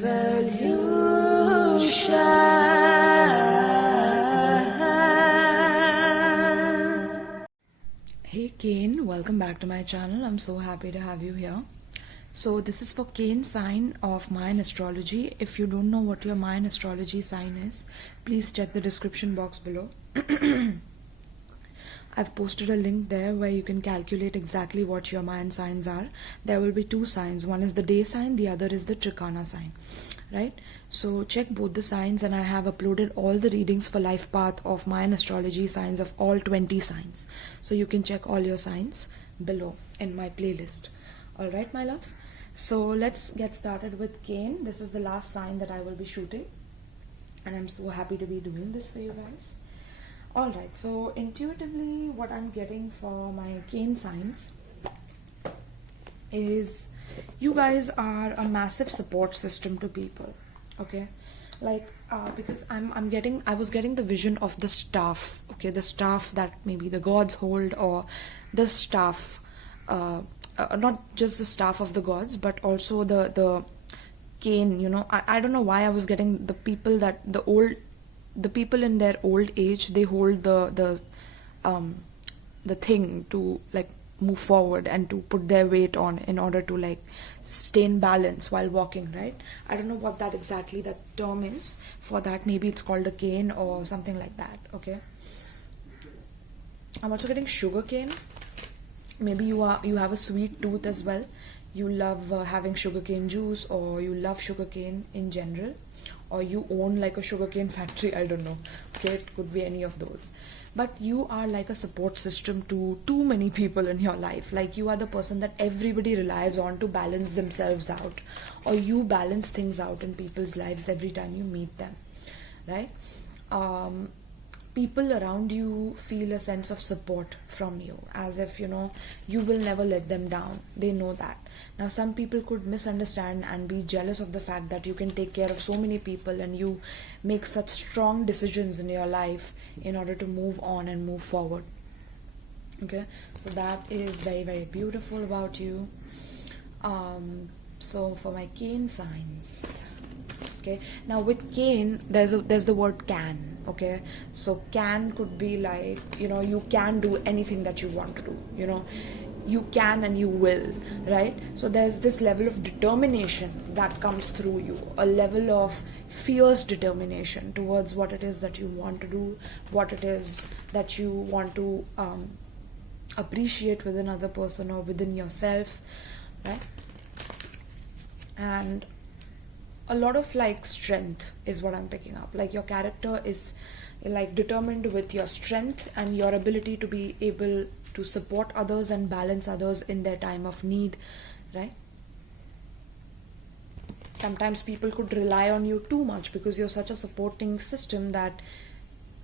Hey Kane, welcome back to my channel. I'm so happy to have you here. So this is for Kane sign of Mayan Astrology. If you don't know what your Mayan Astrology sign is, please check the description box below. I've posted a link there where you can calculate exactly what your Mayan signs are. There will be two signs. One is the day sign, the other is the Trikana sign. Right? So check both the signs, and I have uploaded all the readings for life path of Mayan Astrology signs of all 20 signs. So you can check all your signs below in my playlist. Alright, my loves. So let's get started with Kane. This is the last sign that I will be shooting, and I'm so happy to be doing this for you guys. Alright, so intuitively what I'm getting for my Kane signs is you guys are a massive support system to people. Okay, like because I was getting the vision of the staff. Okay, the staff that maybe the gods hold, or the staff, not just the staff of the gods, but also the cane. You know, I don't know why I was getting the people that the people in their old age, they hold the thing to like move forward and to put their weight on in order to like stay in balance while walking, right? I don't know what that exactly that term is for that. Maybe it's called a cane or something like that. Okay, I'm also getting sugar cane. Maybe you have a sweet tooth as well. You love having sugarcane juice, or you love sugarcane in general, or you own like a sugarcane factory. I don't know. Okay, it could be any of those. But you are like a support system to too many people in your life. Like you are the person that everybody relies on to balance themselves out, or you balance things out in people's lives every time you meet them, right? People around you feel a sense of support from you, as if you will never let them down. They know that. Now some people could misunderstand and be jealous of the fact that you can take care of so many people and you make such strong decisions in your life in order to move on and move forward. Okay, so that is very, very beautiful about you. So for my Cane signs, okay, now with Cane there's the word can. Okay, so can could be like, you can do anything that you want to do, you can and you will, right? So there's this level of determination that comes through you, a level of fierce determination towards what it is that you want to do, what it is that you want to appreciate with another person or within yourself, right? And a lot of like strength is what I'm picking up. Like your character is like determined with your strength and your ability to be able to support others and balance others in their time of need, right? Sometimes people could rely on you too much because you're such a supporting system that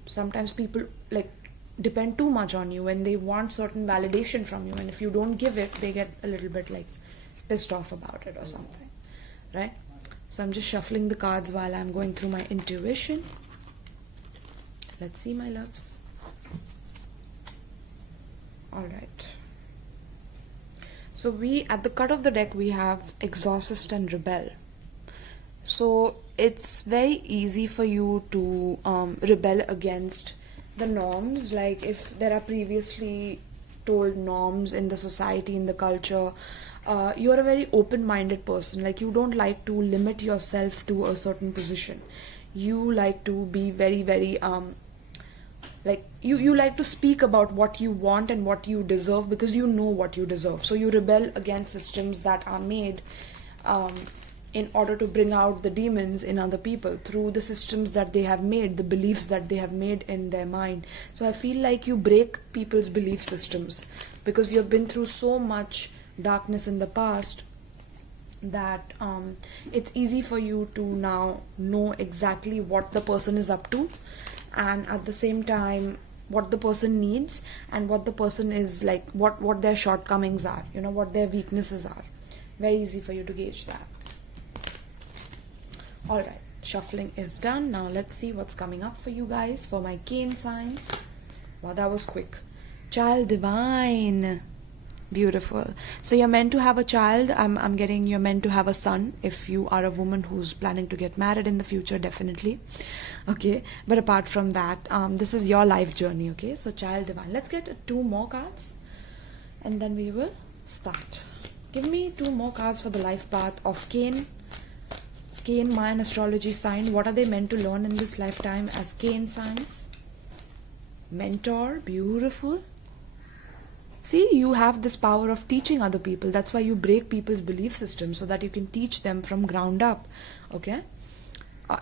sometimes people like depend too much on you and they want certain validation from you, and if you don't give it, they get a little bit like pissed off about it or something, right? So I'm just shuffling the cards while I'm going through my intuition. Let's see, my loves. Alright. So at the cut of the deck, we have Exorcist and Rebel. So it's very easy for you to rebel against the norms. Like if there are previously told norms in the society, in the culture, you're a very open-minded person. Like you don't like to limit yourself to a certain position. You like to be very, very like you like to speak about what you want and what you deserve because you know what you deserve. So you rebel against systems that are made in order to bring out the demons in other people through the systems that they have made, the beliefs that they have made in their mind. So I feel like you break people's belief systems because you've been through so much darkness in the past that it's easy for you to now know exactly what the person is up to, and at the same time what the person needs and what the person is like, what their shortcomings are, what their weaknesses are. Very easy for you to gauge that. Alright, shuffling is done. Now let's see what's coming up for you guys for my Cane signs. Wow, that was quick. Child Divine. Beautiful. So you're meant to have a child. I'm getting you're meant to have a son. If you are a woman who's planning to get married in the future, definitely. Okay. But apart from that, this is your life journey. Okay. So child divine. Let's get 2 more cards, and then we will start. Give me 2 more cards for the life path of Cain. Cain, Mayan astrology sign. What are they meant to learn in this lifetime as Cain signs? Mentor. Beautiful. See, you have this power of teaching other people. That's why you break people's belief systems, so that you can teach them from ground up. Okay.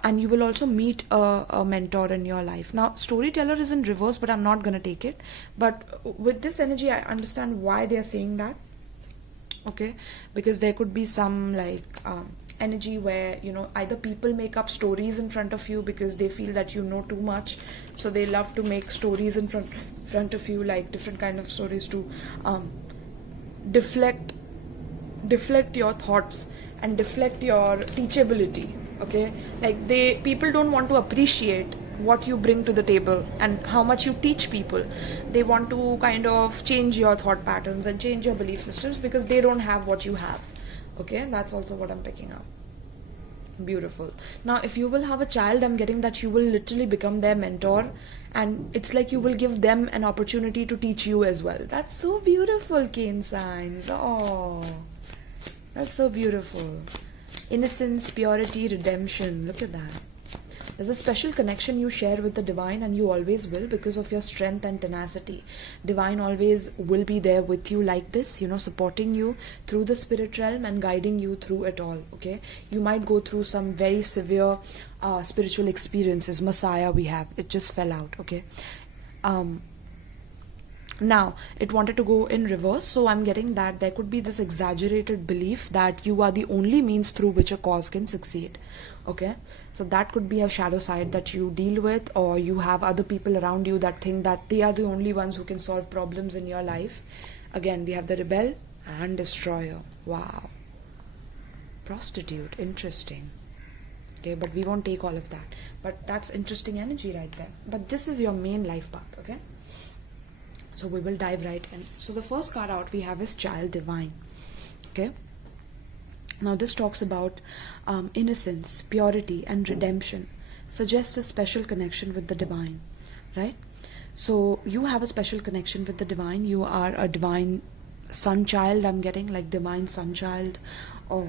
And you will also meet a mentor in your life. Now, storyteller is in reverse, but I'm not going to take it. But with this energy, I understand why they are saying that. Okay. Because there could be some like energy where, you know, either people make up stories in front of you because they feel that you know too much. So they love to make stories in front of you, like different kind of stories to deflect your thoughts and deflect your teachability. Okay, like people don't want to appreciate what you bring to the table and how much you teach people. They want to kind of change your thought patterns and change your belief systems because they don't have what you have. Okay, that's also what I'm picking up. Beautiful. Now, if you will have a child, I'm getting that you will literally become their mentor, and it's like you will give them an opportunity to teach you as well. That's so beautiful, Cain signs. Oh, that's so beautiful. Innocence, purity, redemption. Look at that. There's a special connection you share with the divine, and you always will, because of your strength and tenacity. Divine always will be there with you like this, you know, supporting you through the spirit realm and guiding you through it all. Okay, you might go through some very severe spiritual experiences. Messiah, we have it just fell out. Okay, now it wanted to go in reverse, so I'm getting that there could be this exaggerated belief that you are the only means through which a cause can succeed. Okay, so that could be a shadow side that you deal with, or you have other people around you that think that they are the only ones who can solve problems in your life. Again, we have the rebel and destroyer. Wow. Prostitute. Interesting. Okay, but we won't take all of that, but that's interesting energy right there. But this is your main life path. Okay, so we will dive right in. So the first card out we have is child divine. Okay, now this talks about innocence, purity and redemption. Suggests a special connection with the divine, right? So you have a special connection with the divine. You are a divine son child, I'm getting, like divine son child. Or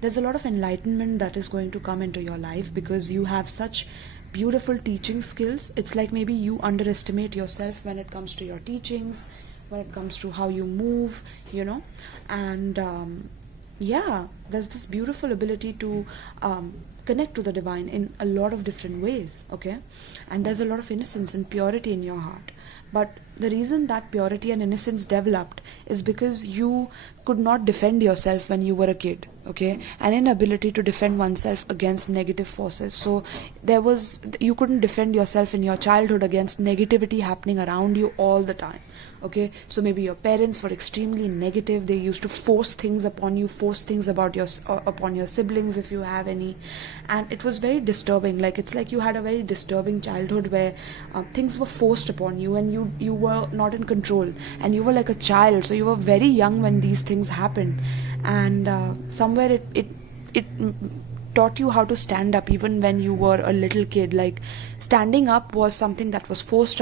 there's a lot of enlightenment that is going to come into your life because you have such beautiful teaching skills. It's like maybe you underestimate yourself when it comes to your teachings, when it comes to how you move, you know. And yeah, there's this beautiful ability to connect to the divine in a lot of different ways. Okay, and there's a lot of innocence and purity in your heart. But the reason that purity and innocence developed is because you could not defend yourself when you were a kid. Okay, an inability to defend oneself against negative forces. So you couldn't defend yourself in your childhood against negativity happening around you all the time. Okay, so maybe your parents were extremely negative. They used to force things upon you, force things about upon your siblings if you have any, and it was very disturbing. Like, it's like you had a very disturbing childhood where things were forced upon you, and you were not in control, and you were like a child, so you were very young when these things happened. And somewhere it taught you how to stand up even when you were a little kid. Like, standing up was something that was forced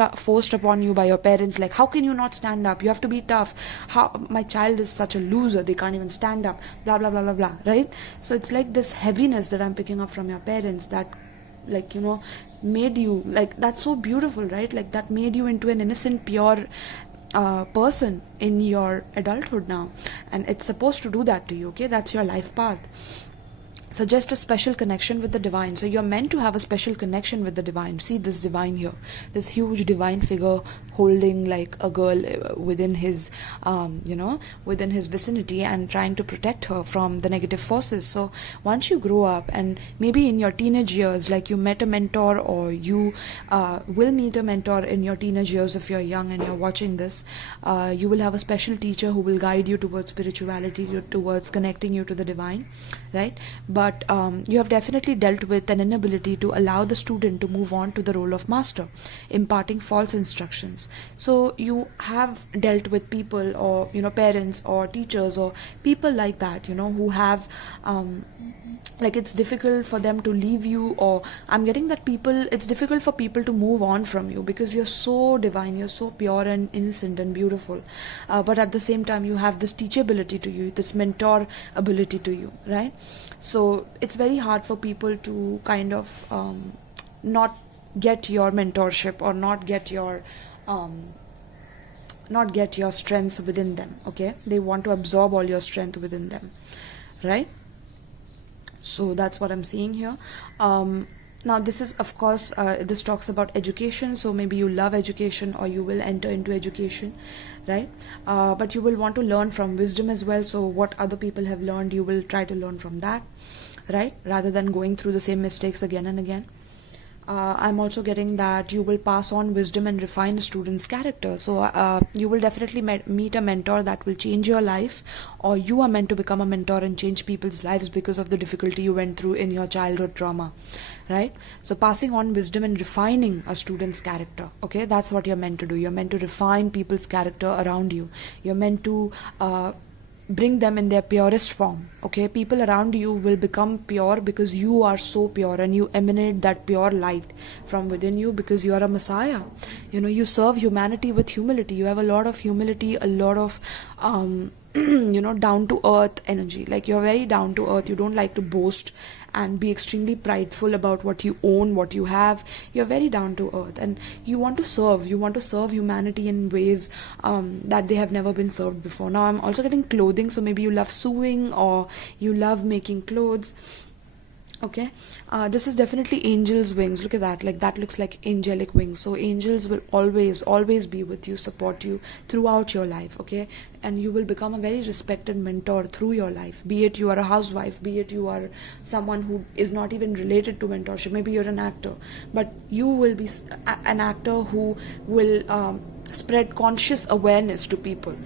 upon you by your parents. Like, how can you not stand up? You have to be tough. How my child is such a loser, they can't even stand up, blah blah blah blah blah, right? So it's like this heaviness that I'm picking up from your parents that, like, you know, made you, like, that's so beautiful, right? Like, that made you into an innocent, pure person in your adulthood now, and it's supposed to do that to you. Okay, that's your life path. Suggest a special connection with the divine. So you're meant to have a special connection with the divine. See this divine here, this huge divine figure holding like a girl within his within his vicinity and trying to protect her from the negative forces. So once you grow up, and maybe in your teenage years, like, you met a mentor, or you will meet a mentor in your teenage years if you're young and you're watching this, you will have a special teacher who will guide you towards spirituality, towards connecting you to the divine, right? but you have definitely dealt with an inability to allow the student to move on to the role of master, imparting false instructions. So you have dealt with people, or parents or teachers or people like that, who have like it's difficult for them to leave you, or I'm getting that it's difficult for people to move on from you because you're so divine, you're so pure and innocent and beautiful, but at the same time you have this teachability to you, this mentor ability to you, right? So it's very hard for people to kind of not get your mentorship, or not get your strengths within them. Okay, they want to absorb all your strength within them, right? So that's what I'm seeing here. Now this is, of course, this talks about education, so maybe you love education, or you will enter into education, right? But you will want to learn from wisdom as well, so what other people have learned, you will try to learn from that, right, rather than going through the same mistakes again and again. I'm also getting that you will pass on wisdom and refine a student's character. So you will definitely meet a mentor that will change your life, or you are meant to become a mentor and change people's lives because of the difficulty you went through in your childhood trauma, right? So passing on wisdom and refining a student's character, okay, that's what you're meant to do. You're meant to refine people's character around you. You're meant to bring them in their purest form. Okay, people around you will become pure because you are so pure, and you emanate that pure light from within you because you are a messiah. You serve humanity with humility. You have a lot of humility, a lot of down to earth energy. Like, you're very down to earth. You don't like to boast and be extremely prideful about what you own, what you have. You're very down to earth, and you want to serve humanity in ways that they have never been served before. Now I'm also getting clothing, so maybe you love sewing, or you love making clothes. Okay, this is definitely angel's wings. Look at that, like that looks like angelic wings. So angels will always be with you, support you throughout your life. Okay, and you will become a very respected mentor through your life, be it you are a housewife, be it you are someone who is not even related to mentorship. Maybe you're an actor, but you will be an actor who will spread conscious awareness to people,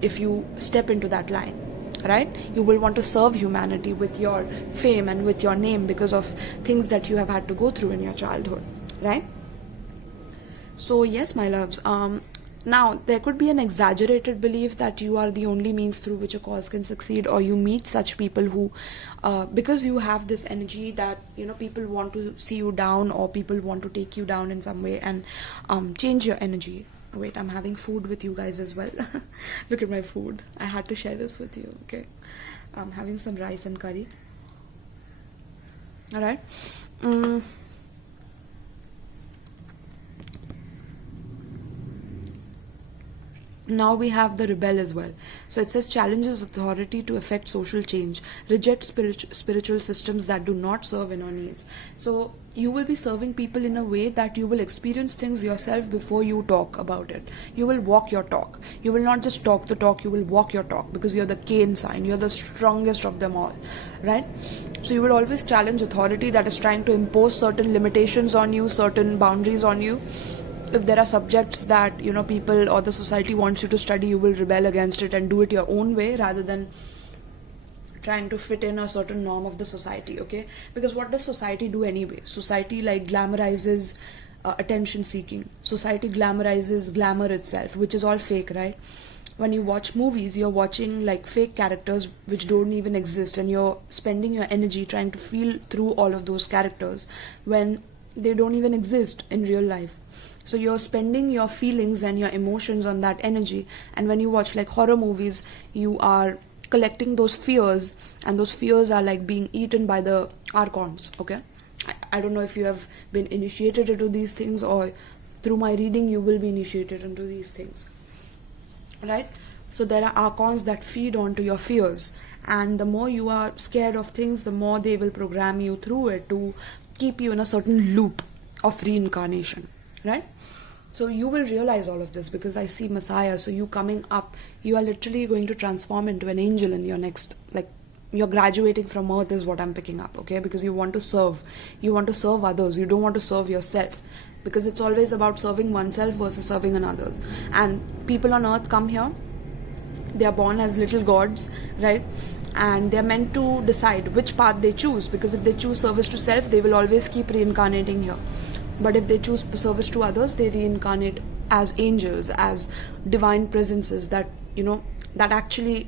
if you step into that line, right? You will want to serve humanity with your fame and with your name because of things that you have had to go through in your childhood, right? So yes, my loves, now there could be an exaggerated belief that you are the only means through which a cause can succeed, or you meet such people who because you have this energy that people want to see you down, or people want to take you down in some way and change your energy. Wait, I'm having food with you guys as well. Look at my food. I had to share this with you. Okay, I'm having some rice and curry. All right. Now we have the rebel as well. So it says challenges authority to effect social change, reject spiritual systems that do not serve inner needs. So you will be serving people in a way that you will experience things yourself before you talk about it. You will walk your talk. You will not just talk the talk, you will walk your talk, because you're the Cain sign. You're the strongest of them all, right? So you will always challenge authority that is trying to impose certain limitations on you, certain boundaries on you. If there are subjects that people or the society wants you to study, you will rebel against it and do it your own way rather than trying to fit in a certain norm of the society. Okay, because what does society do anyway? Society glamorizes attention seeking. Society glamorizes glamour itself, which is all fake, right? When you watch movies, you're watching fake characters which don't even exist, and you're spending your energy trying to feel through all of those characters when they don't even exist in real life. So you're spending your feelings and your emotions on that energy, and when you watch horror movies, you are collecting those fears, and those fears are being eaten by the archons. Okay, I don't know if you have been initiated into these things, or through my reading you will be initiated into these things, right? So there are archons that feed onto your fears, and the more you are scared of things, the more they will program you through it to keep you in a certain loop of reincarnation, right? So you will realize all of this because I see Messiah. So you coming up, you are literally going to transform into an angel in your next, you're graduating from earth is what I'm picking up. Okay, because you want to serve others. You don't want to serve yourself, because it's always about serving oneself versus serving another. And people on earth come here, they are born as little gods, right? and they're meant to decide which path they choose, because if they choose service to self, they will always keep reincarnating here. But if they choose service to others, they reincarnate as angels, as divine presences that, that actually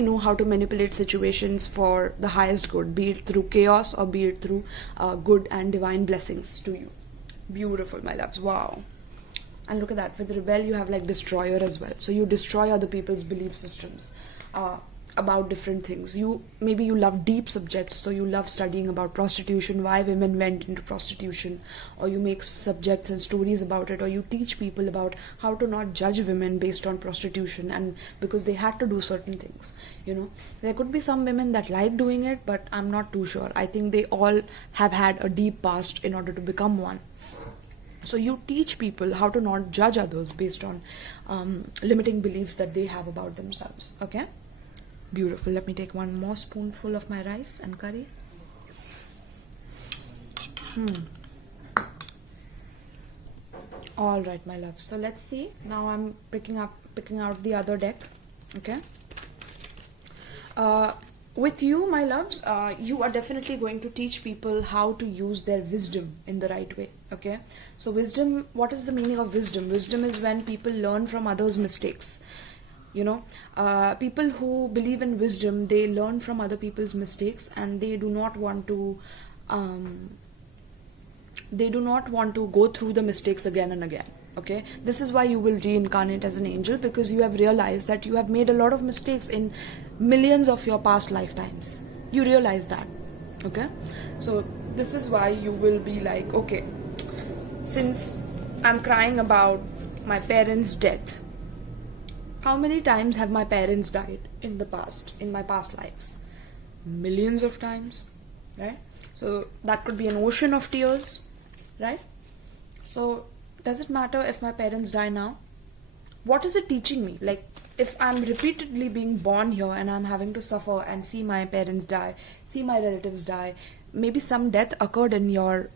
know how to manipulate situations for the highest good, be it through chaos or be it through good and divine blessings to you. Beautiful, my loves. Wow. And look at that, with rebel you have like destroyer as well. So you destroy other people's belief systems about different things. Maybe you love deep subjects, so you love studying about prostitution, why women went into prostitution, or you make subjects and stories about it, or you teach people about how to not judge women based on prostitution and because they had to do certain things. There could be some women that like doing it, but I'm not too sure. I think they all have had a deep past in order to become one. So you teach people how to not judge others based on limiting beliefs that they have about themselves. Okay? Beautiful. Let me take one more spoonful of my rice and curry. All right, my love. So let's see. Now I'm picking out the other deck. Okay? With you, my loves, you are definitely going to teach people how to use their wisdom in the right way. Okay? So wisdom, what is the meaning of wisdom? Wisdom is when people learn from others' mistakes. People who believe in wisdom, they learn from other people's mistakes, and they do not want to go through the mistakes again and again. Okay, this is why you will reincarnate as an angel, because you have realized that you have made a lot of mistakes in millions of your past lifetimes. You realize that. Okay, so this is why you will be like, okay, since I'm crying about my parents' death, how many times have my parents died in my past lives? Millions of times, right? So that could be an ocean of tears, right? So does it matter if my parents die now? What is it teaching me? Like, if I'm repeatedly being born here and I'm having to suffer and see my parents die, see my relatives die, maybe some death occurred in your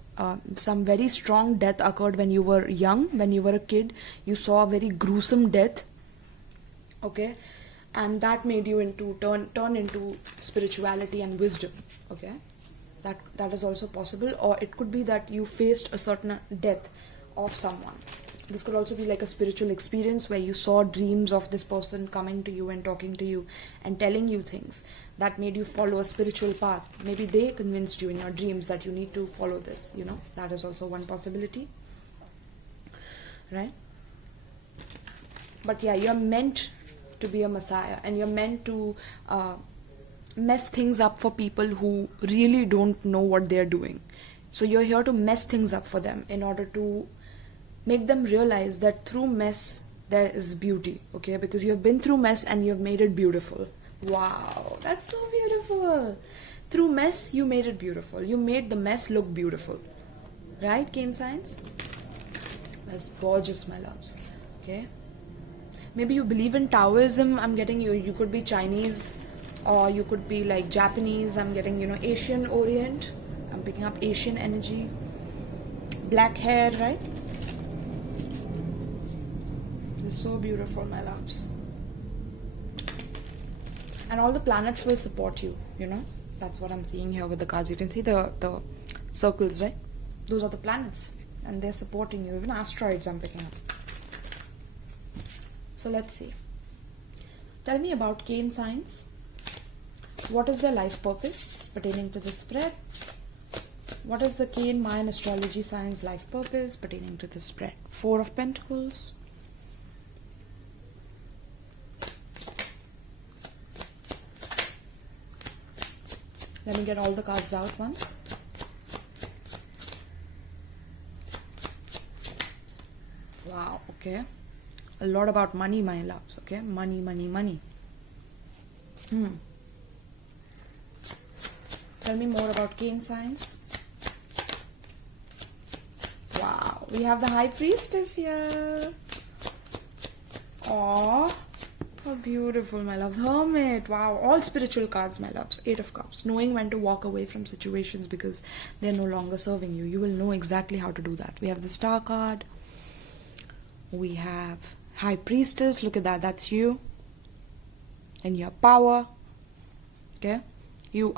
some very strong death occurred when you were young, when you were a kid, you saw a very gruesome death. Okay, and that made you turn into spirituality and wisdom. Okay, that is also possible. Or it could be that you faced a certain death of someone. This could also be like a spiritual experience where you saw dreams of this person coming to you and talking to you and telling you things that made you follow a spiritual path. Maybe they convinced you in your dreams that you need to follow this. That is also one possibility, right? But yeah, you're meant to be a messiah, and you're meant to mess things up for people who really don't know what they're doing. So you're here to mess things up for them in order to make them realize that through mess there is beauty. Okay, because you have been through mess and you have made it beautiful. Wow, that's so beautiful. Through mess you made it beautiful. You made the mess look beautiful, right, Cane signs? That's gorgeous, my loves. Okay, maybe you believe in Taoism. I'm getting you could be Chinese, or you could be like Japanese. I'm getting Asian Orient. I'm picking up Asian energy. Black hair, right? It's so beautiful, my loves. And all the planets will support you. That's what I'm seeing here with the cards. You can see the circles, right? Those are the planets, and they're supporting you. Even asteroids I'm picking up. So let's see. Tell me about Cane signs. What is their life purpose pertaining to this spread? What is the Cane Mayan Astrology signs life purpose pertaining to this spread? 4 of Pentacles. Let me get all the cards out once. Wow, okay. A lot about money, my loves, okay? Money, money, money. Tell me more about Cane signs. Wow, we have the High Priestess here. Aww, how beautiful, my loves. Hermit, wow, all spiritual cards, my loves. 8 of Cups, knowing when to walk away from situations because they're no longer serving you. You will know exactly how to do that. We have the Star card. We have High Priestess, look at that, that's you. And your power, Okay, you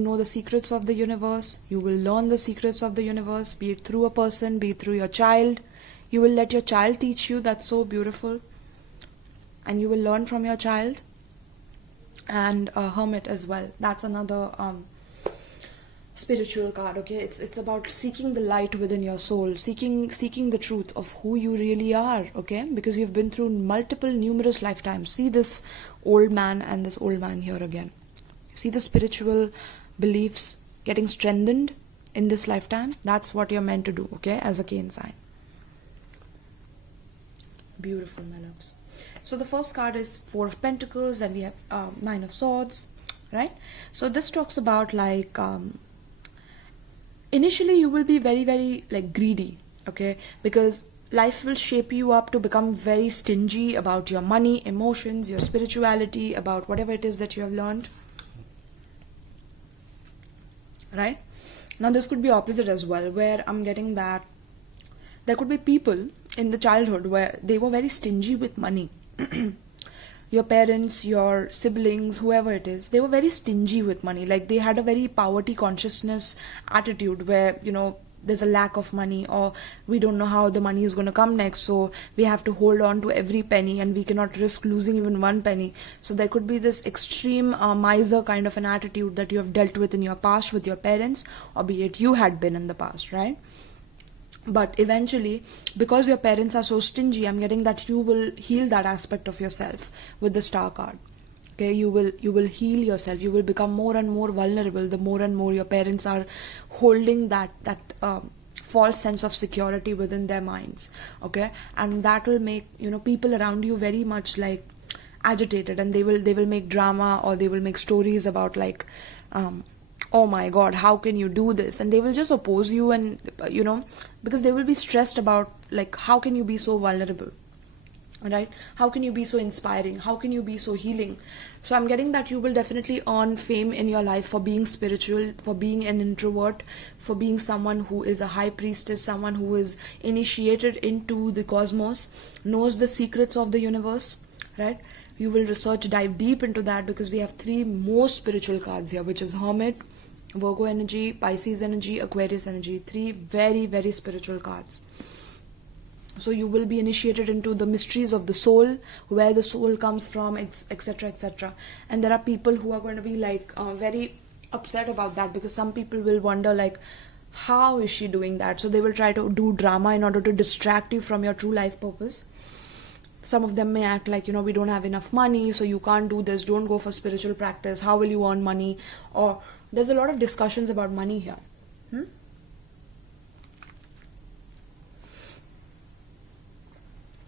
know the secrets of the universe. You will learn the secrets of the universe, be it through a person, be it through your child. You will let your child teach you. That's so beautiful. And you will learn from your child. And a hermit as well. That's another spiritual card. Okay, it's about seeking the light within your soul, seeking the truth of who you really are. Okay, because you've been through numerous lifetimes. See this old man and this old man here again. See the spiritual beliefs getting strengthened in this lifetime. That's what you're meant to do. Okay, as a Cain sign. Beautiful, my loves. So the first card is Four of Pentacles, and we have Nine of Swords, right? So this talks about like initially you will be very, very like greedy, okay? Because life will shape you up to become very stingy about your money, emotions, your spirituality, about whatever it is that you have learned, right? Now this could be opposite as well, where I'm getting that there could be people in the childhood where they were very stingy with money. Your parents, your siblings, whoever it is, they were very stingy with money. Like they had a very poverty consciousness attitude where, there's a lack of money, or we don't know how the money is going to come next, so we have to hold on to every penny and we cannot risk losing even one penny. So there could be this extreme miser kind of an attitude that you have dealt with in your past with your parents, or be it you had been in the past, right? But eventually, because your parents are so stingy, I'm getting that you will heal that aspect of yourself with the Star card. Okay, you will heal yourself. You will become more and more vulnerable the more and more your parents are holding that false sense of security within their minds. Okay, and that will make people around you very much like agitated, and they will make drama, or they will make stories about like oh my god, how can you do this? And they will just oppose you, and because they will be stressed about like how can you be so vulnerable, right? How can you be so inspiring? How can you be so healing? So I'm getting that you will definitely earn fame in your life for being spiritual, for being an introvert, for being someone who is a high priestess, someone who is initiated into the cosmos, knows the secrets of the universe, right? You will dive deep into that, because we have three most spiritual cards here, which is Hermit, Virgo energy, Pisces energy, Aquarius energy. Three very, very spiritual cards. So you will be initiated into the mysteries of the soul, where the soul comes from, etc., etc. And there are people who are going to be like very upset about that, because some people will wonder like, how is she doing that? So they will try to do drama in order to distract you from your true life purpose. Some of them may act like, we don't have enough money, so you can't do this, don't go for spiritual practice, how will you earn money? Or there's a lot of discussions about money here.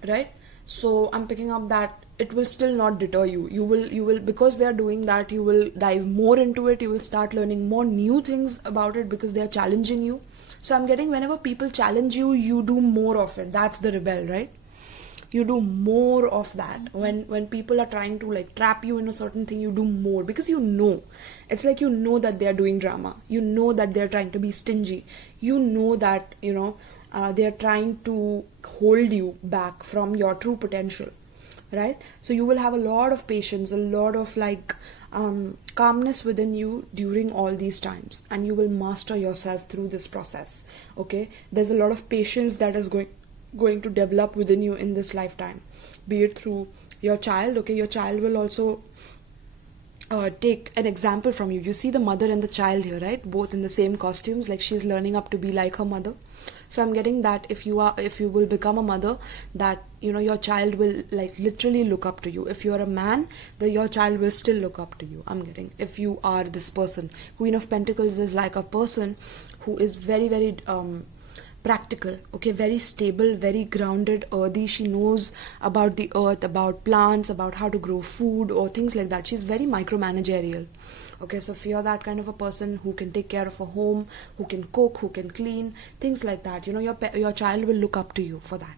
Right? So I'm picking up that it will still not deter you. You will because they are doing that, you will dive more into it, you will start learning more new things about it, because they are challenging you. So I'm getting whenever people challenge you, you do more of it. That's the rebel, right? You do more of that. When people are trying to like trap you in a certain thing, you do more, because it's like that they are doing drama, that they are trying to be stingy, that they are trying to hold you back from your true potential, right? So you will have a lot of patience, a lot of like calmness within you during all these times, and you will master yourself through this process. Okay, there's a lot of patience that is going to develop within you in this lifetime, be it through your child. Okay, your child will also take an example from you. You see the mother and the child here, right? Both in the same costumes, like she's learning up to be like her mother. So I'm getting that if you will become a mother, that your child will like literally look up to you. If you're a man, your child will still look up to you. I'm getting, if you are this person. Queen of Pentacles is like a person who is very, very practical, okay, very stable, very grounded, earthy. She knows about the earth, about plants, about how to grow food or things like that. She's very micromanagerial. Okay, so if you're that kind of a person who can take care of a home, who can cook, who can clean, things like that, your child will look up to you for that.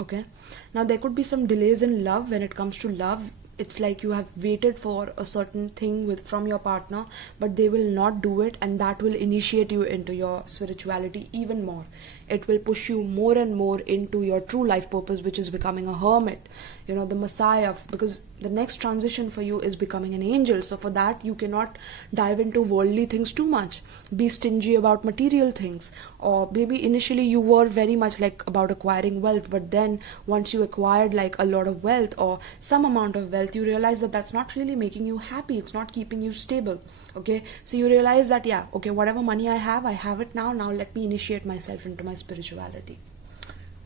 Okay, now there could be some delays in love. When it comes to love, it's like you have waited for a certain thing from your partner, but they will not do it, and that will initiate you into your spirituality even more. It will push you more and more into your true life purpose, which is becoming a hermit. the Messiah, because the next transition for you is becoming an angel. So for that, you cannot dive into worldly things too much, be stingy about material things, or maybe initially you were very much like about acquiring wealth, but then once you acquired like a lot of wealth or some amount of wealth, you realize that that's not really making you happy, it's not keeping you stable. Okay, so you realize that, yeah, okay, whatever money I have it now let me initiate myself into my spirituality,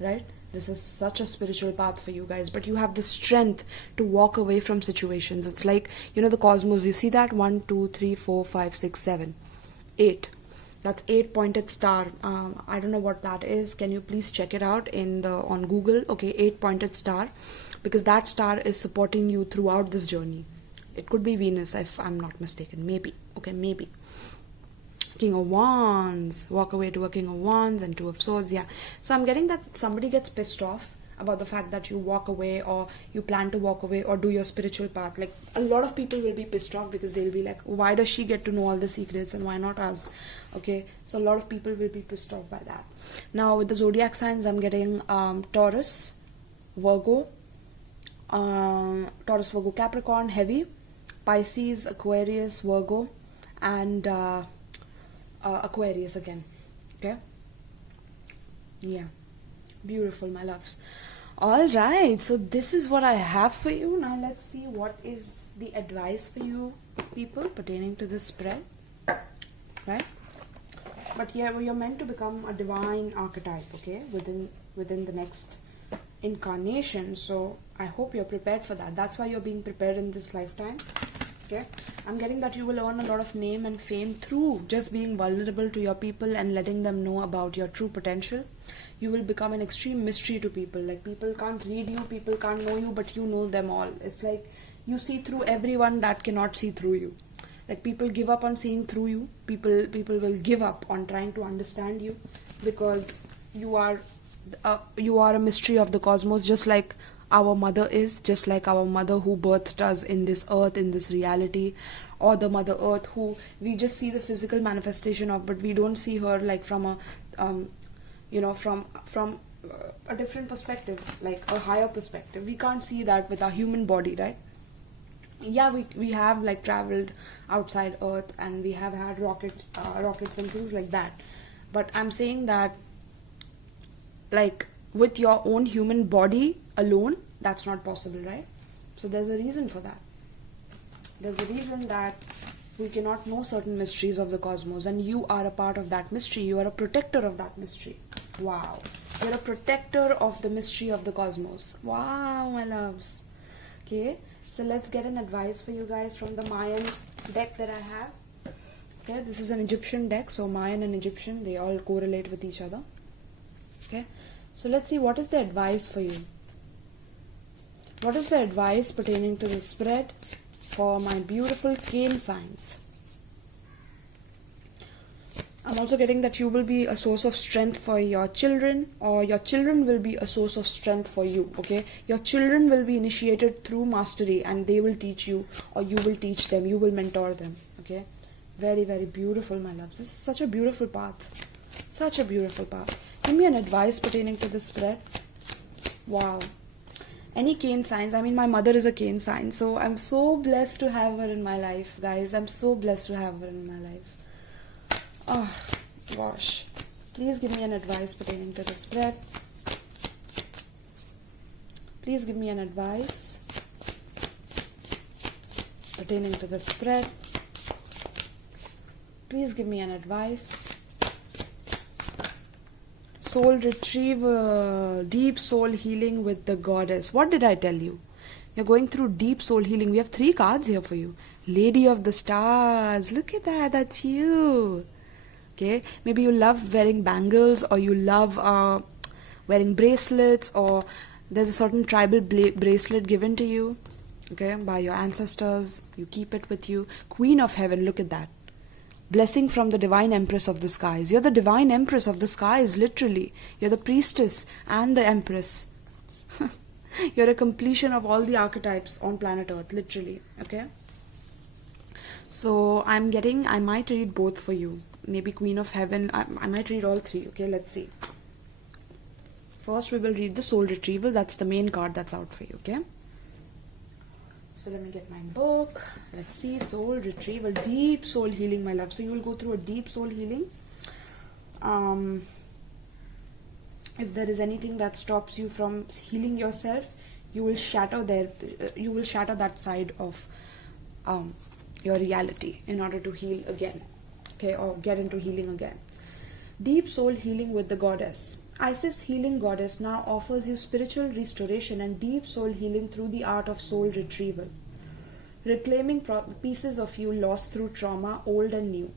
right? This is such a spiritual path for you guys, but you have the strength to walk away from situations. It's like, the cosmos, you see that 1 2 3 4 5 6 7 8, that's 8 pointed star. I don't know what that is. Can you please check it out on Google? Okay, 8 pointed star, because that star is supporting you throughout this journey. It could be Venus, if I'm not mistaken. Maybe. Okay, maybe. King of Wands, walk away to a King of Wands and Two of Swords. Yeah, so I'm getting that somebody gets pissed off about the fact that you walk away, or you plan to walk away or do your spiritual path. Like, a lot of people will be pissed off because they'll be like, why does she get to know all the secrets and why not us? Okay, so a lot of people will be pissed off by that. Now with the zodiac signs, I'm getting Taurus, Virgo, Capricorn, heavy, Pisces, Aquarius, Virgo, and Aquarius again. Okay, yeah, beautiful, my loves. All right, so this is what I have for you. Now let's see what is the advice for you people pertaining to this spread, right? But yeah, you're meant to become a divine archetype, okay, within the next incarnation. So I hope you're prepared for that. That's why you're being prepared in this lifetime. Okay, I'm getting that you will earn a lot of name and fame through just being vulnerable to your people and letting them know about your true potential. You will become an extreme mystery to people. Like, people can't read you, people can't know you, but you know them all. It's like you see through everyone that cannot see through you. Like, people give up on seeing through you. People will give up on trying to understand you, because you are a mystery of the cosmos, just like our mother is, just like our mother who birthed us in this earth, in this reality, or the mother earth who we just see the physical manifestation of, but we don't see her like from a from a different perspective, like a higher perspective. We can't see that with our human body, right? Yeah, we have like traveled outside earth, and we have had rockets and things like that, but I'm saying that, like, with your own human body alone, that's not possible, right? So there's a reason for that. There's a reason that we cannot know certain mysteries of the cosmos, and you are a part of that mystery. You are a protector of that mystery. Wow, you're a protector of the mystery of the cosmos. Wow, my loves. Okay, so let's get an advice for you guys from the Mayan deck that I have. Okay, this is an Egyptian deck, so Mayan and Egyptian, they all correlate with each other. Okay, so let's see what is the advice for you. What is the advice pertaining to the spread for my beautiful cane signs? I'm also getting that you will be a source of strength for your children, or your children will be a source of strength for you. Okay, your children will be initiated through mastery, and they will teach you, or you will teach them, you will mentor them. Okay, very, very beautiful, my loves. This is such a beautiful path. Such a beautiful path. Give me an advice pertaining to this spread. Wow. Any cane signs? I mean, my mother is a cane sign, so I'm so blessed to have her in my life, guys. I'm so blessed to have her in my life. Oh, gosh. Please give me an advice pertaining to the spread. Please give me an advice pertaining to the spread. Please give me an advice. Soul retrieval, deep soul healing with the goddess. What did I tell you? You're going through deep soul healing. We have 3 cards here for you. Lady of the Stars. Look at that. That's you. Okay. Maybe you love wearing bangles, or you love wearing bracelets, or there's a certain tribal bracelet given to you, okay, by your ancestors. You keep it with you. Queen of Heaven. Look at that. Blessing from the divine empress of the skies. You're the divine empress of the skies, literally. You're the priestess and the empress. You're a completion of all the archetypes on planet Earth, literally. Okay. So I might read both for you. Maybe Queen of Heaven. I might read all 3. Okay, let's see. First, we will read the Soul Retrieval. That's the main card that's out for you, okay? So let me get my book. Let's see. Soul Retrieval. Deep soul healing, my love. So you will go through a deep soul healing. If there is anything that stops you from healing yourself, you will shatter that side of your reality in order to heal again, okay, or get into healing again. Deep soul healing with the goddess. Isis, healing goddess, now offers you spiritual restoration and deep soul healing through the art of soul retrieval, reclaiming pieces of you lost through trauma, old and new.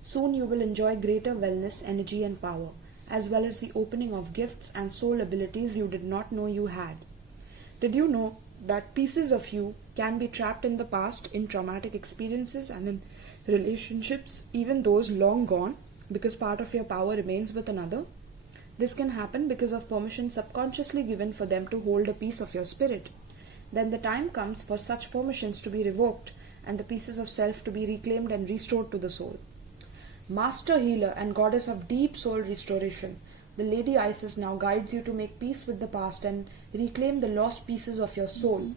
Soon you will enjoy greater wellness, energy and power, as well as the opening of gifts and soul abilities you did not know you had. Did you know that pieces of you can be trapped in the past, in traumatic experiences and in relationships, even those long gone, because part of your power remains with another? This can happen because of permission subconsciously given for them to hold a piece of your spirit. Then the time comes for such permissions to be revoked and the pieces of self to be reclaimed and restored to the soul. Master healer and goddess of deep soul restoration, the Lady Isis now guides you to make peace with the past and reclaim the lost pieces of your soul.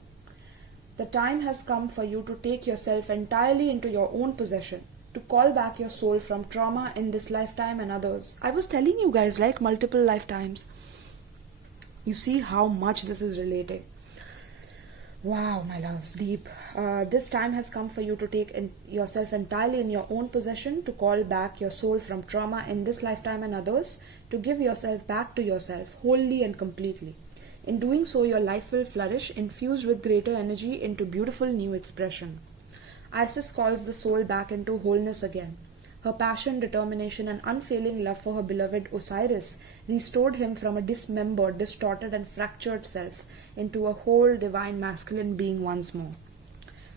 The time has come for you to take yourself entirely into your own possession, to call back your soul from trauma in this lifetime and others. I was telling you guys, like multiple lifetimes. You see how much this is relating. Wow, my loves, deep. This time has come for you to take yourself entirely in your own possession, to call back your soul from trauma in this lifetime and others, to give yourself back to yourself wholly and completely. In doing so, your life will flourish, infused with greater energy into beautiful new expression. Isis calls the soul back into wholeness again. Her passion, determination, and unfailing love for her beloved Osiris restored him from a dismembered, distorted, and fractured self into a whole divine masculine being once more.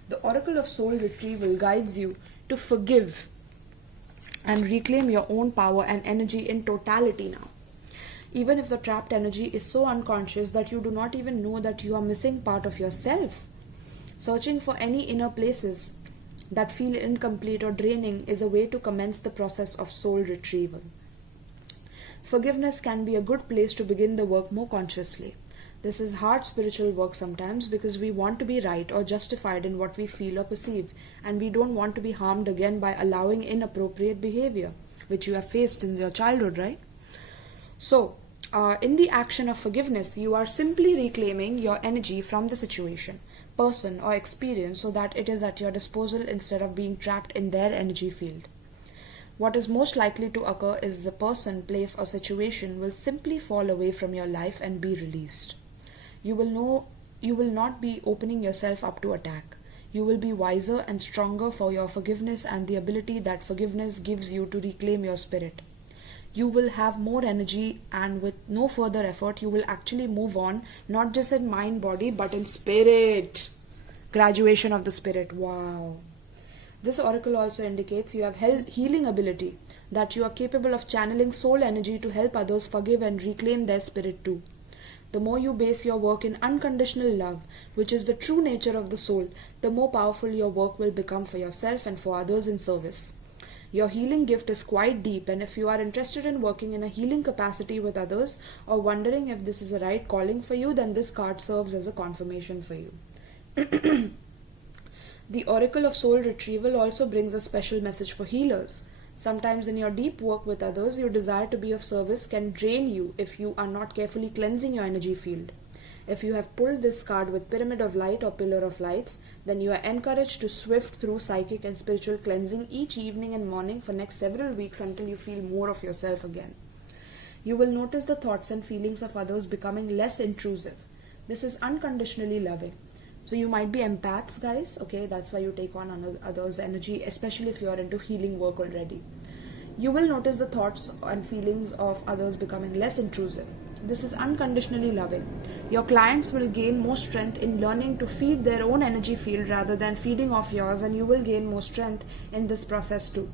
The Oracle of Soul Retrieval guides you to forgive and reclaim your own power and energy in totality now. Even if the trapped energy is so unconscious that you do not even know that you are missing part of yourself. Searching for any inner places that feel incomplete or draining is a way to commence the process of soul retrieval. Forgiveness can be a good place to begin the work more consciously. This is hard spiritual work sometimes because we want to be right or justified in what we feel or perceive, and we don't want to be harmed again by allowing inappropriate behavior, which you have faced in your childhood, right? So, in the action of forgiveness, you are simply reclaiming your energy from the situation, person, or experience so that it is at your disposal instead of being trapped in their energy field. What is most likely to occur is the person, place, or situation will simply fall away from your life and be released. You will not be opening yourself up to attack. You will be wiser and stronger for your forgiveness and the ability that forgiveness gives you to reclaim your spirit. You will have more energy, and with no further effort, you will actually move on, not just in mind, body, but in spirit. Graduation of the spirit. Wow. This oracle also indicates you have healing ability, that you are capable of channeling soul energy to help others forgive and reclaim their spirit too. The more you base your work in unconditional love, which is the true nature of the soul, the more powerful your work will become for yourself and for others in service. Your healing gift is quite deep, and if you are interested in working in a healing capacity with others or wondering if this is a right calling for you, then this card serves as a confirmation for you. The Oracle of Soul Retrieval also brings a special message for healers. Sometimes in your deep work with others, your desire to be of service can drain you if you are not carefully cleansing your energy field. If you have pulled this card with Pyramid of Light or Pillar of Lights, then you are encouraged to swift through psychic and spiritual cleansing each evening and morning for next several weeks until you feel more of yourself again. You will notice the thoughts and feelings of others becoming less intrusive. This is unconditionally loving. So you might be empaths, guys, okay? That's why you take on others' energy, especially if you are into healing work already. You will notice the thoughts and feelings of others becoming less intrusive. This is unconditionally loving. Your clients will gain more strength in learning to feed their own energy field rather than feeding off yours, and you will gain more strength in this process too.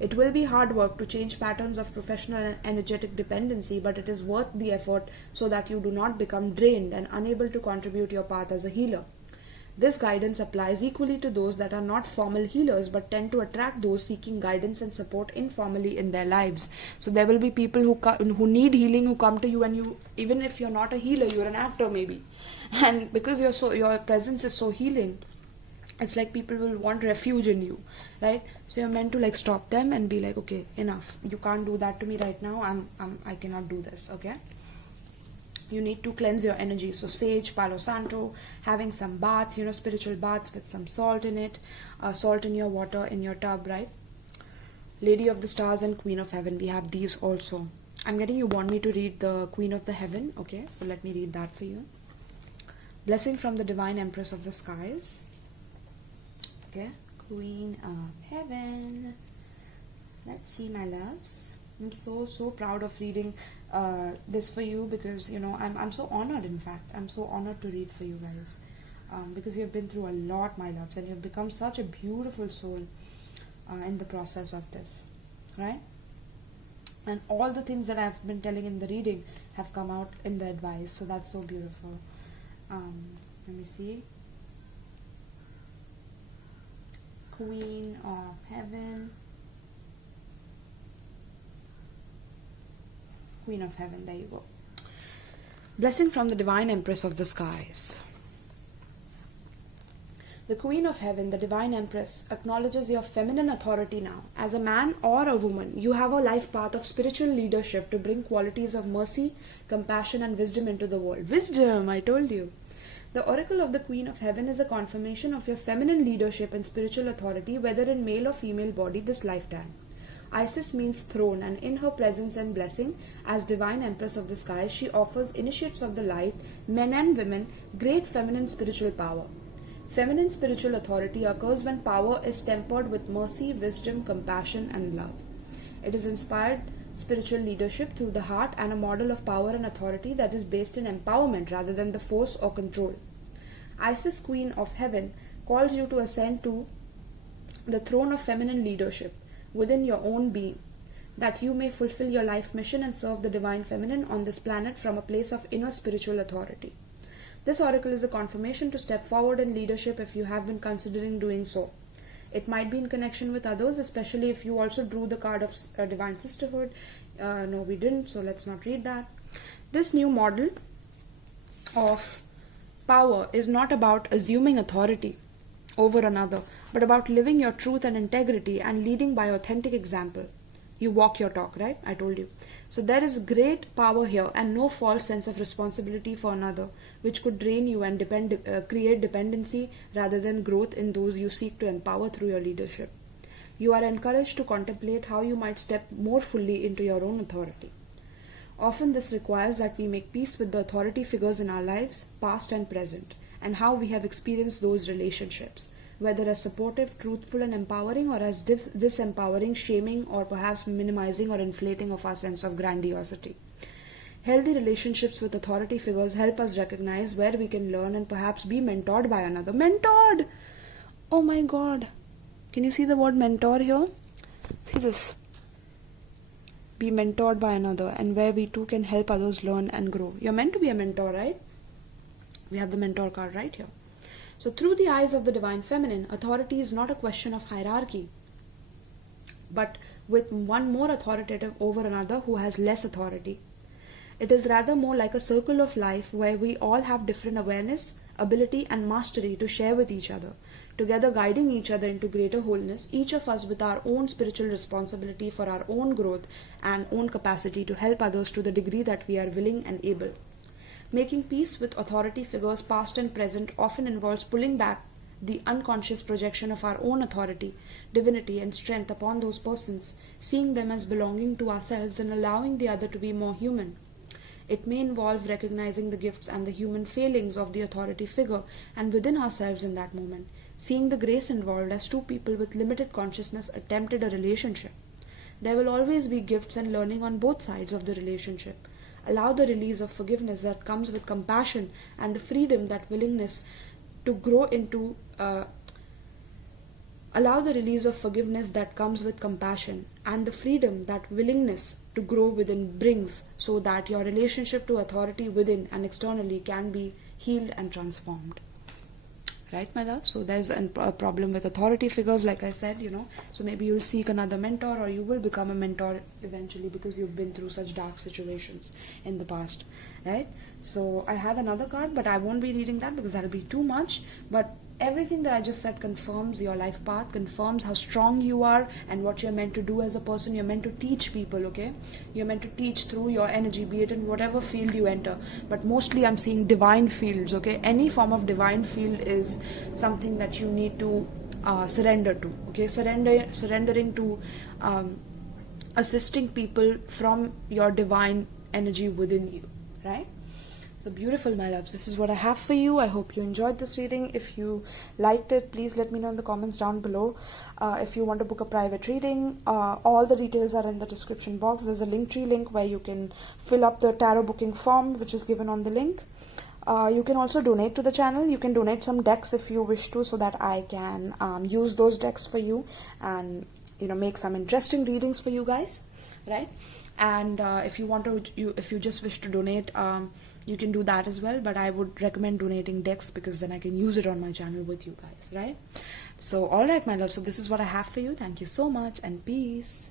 It will be hard work to change patterns of professional and energetic dependency, but it is worth the effort so that you do not become drained and unable to contribute your path as a healer. This guidance applies equally to those that are not formal healers but tend to attract those seeking guidance and support informally in their lives. So there will be people who need healing, who come to you, and you, even if you're not a healer, you're an actor maybe, and because your presence is so healing, it's like people will want refuge in you, right? So you're meant to like stop them and be like, okay, enough, you can't do that to me right now. I cannot do this. Okay, you need to cleanse your energy. So sage, palo santo, having some baths, spiritual baths with some salt in it, salt in your water in your tub, right? Lady of the Stars and Queen of Heaven, we have these also. I'm getting you want me to read the Queen of the Heaven. Okay, so let me read that for you. Blessing from the Divine Empress of the Skies. Okay, Queen of Heaven. Let's see, my loves. I'm so proud of reading this for you, because I'm so honored. In fact, I'm so honored to read for you guys, because you've been through a lot, my loves, and you've become such a beautiful soul in the process of this, right? And all the things that I've been telling in the reading have come out in the advice, so that's so beautiful. Let me see. Queen of Heaven. Queen of Heaven, there you go. Blessing from the Divine Empress of the Skies. The Queen of Heaven, the Divine Empress, acknowledges your feminine authority now. As a man or a woman, you have a life path of spiritual leadership to bring qualities of mercy, compassion, and wisdom into the world. Wisdom, I told you. The Oracle of the Queen of Heaven is a confirmation of your feminine leadership and spiritual authority, whether in male or female body, this lifetime. Isis means throne, and in her presence and blessing, as Divine Empress of the Skies, she offers initiates of the light, men and women, great feminine spiritual power. Feminine spiritual authority occurs when power is tempered with mercy, wisdom, compassion, and love. It is inspired spiritual leadership through the heart and a model of power and authority that is based in empowerment rather than the force or control. Isis, Queen of Heaven, calls you to ascend to the throne of feminine leadership within your own being, that you may fulfill your life mission and serve the divine feminine on this planet from a place of inner spiritual authority. This oracle is a confirmation to step forward in leadership if you have been considering doing so. It might be in connection with others, especially if you also drew the card of Divine Sisterhood. No, we didn't, so let's not read that. This new model of power is not about assuming authority over another, but about living your truth and integrity and leading by authentic example. You walk your talk, right? I told you. So there is great power here and no false sense of responsibility for another, which could drain you and create dependency rather than growth in those you seek to empower through your leadership. You are encouraged to contemplate how you might step more fully into your own authority. Often this requires that we make peace with the authority figures in our lives, past and present, and how we have experienced those relationships, whether as supportive, truthful, and empowering, or as disempowering, shaming, or perhaps minimizing or inflating of our sense of grandiosity. Healthy relationships with authority figures help us recognize where we can learn and perhaps be mentored by another. Mentored! Oh my god! Can you see the word mentor here? See this. Be mentored by another, and where we too can help others learn and grow. You're meant to be a mentor, right? We have the mentor card right here. So through the eyes of the Divine Feminine, authority is not a question of hierarchy, but with one more authoritative over another who has less authority. It is rather more like a circle of life where we all have different awareness, ability, and mastery to share with each other, together guiding each other into greater wholeness, each of us with our own spiritual responsibility for our own growth and own capacity to help others to the degree that we are willing and able. Making peace with authority figures past and present often involves pulling back the unconscious projection of our own authority, divinity, and strength upon those persons, seeing them as belonging to ourselves and allowing the other to be more human. It may involve recognizing the gifts and the human failings of the authority figure and within ourselves in that moment, seeing the grace involved as two people with limited consciousness attempted a relationship. There will always be gifts and learning on both sides of the relationship. Allow the release of forgiveness that comes with compassion and the freedom that willingness to grow into allow the release of forgiveness that comes with compassion and the freedom that willingness to grow within brings, so that your relationship to authority within and externally can be healed and transformed. right, my love? So there's a problem with authority figures, like I said, so maybe you'll seek another mentor, or you will become a mentor eventually, because you've been through such dark situations in the past, right? So I had another card, but I won't be reading that because that'll be too much. But everything that I just said confirms your life path, confirms how strong you are and what you're meant to do as a person. You're meant to teach people, okay? You're meant to teach through your energy, be it in whatever field you enter. But mostly I'm seeing divine fields, okay? Any form of divine field is something that you need to surrender to, okay? Surrendering to assisting people from your divine energy within you, right? So beautiful, my loves. This is what I have for you. I hope you enjoyed this reading. If you liked it, please let me know in the comments down below. If you want to book a private reading, all the details are in the description box. There's a Linktree link where you can fill up the tarot booking form, which is given on the link. You can also donate to the channel. You can donate some decks if you wish to, so that I can use those decks for you and make some interesting readings for you guys, right? And if you just wish to donate, you can do that as well, but I would recommend donating decks, because then I can use it on my channel with you guys, right? So alright, my love, so this is what I have for you. Thank you so much, and peace.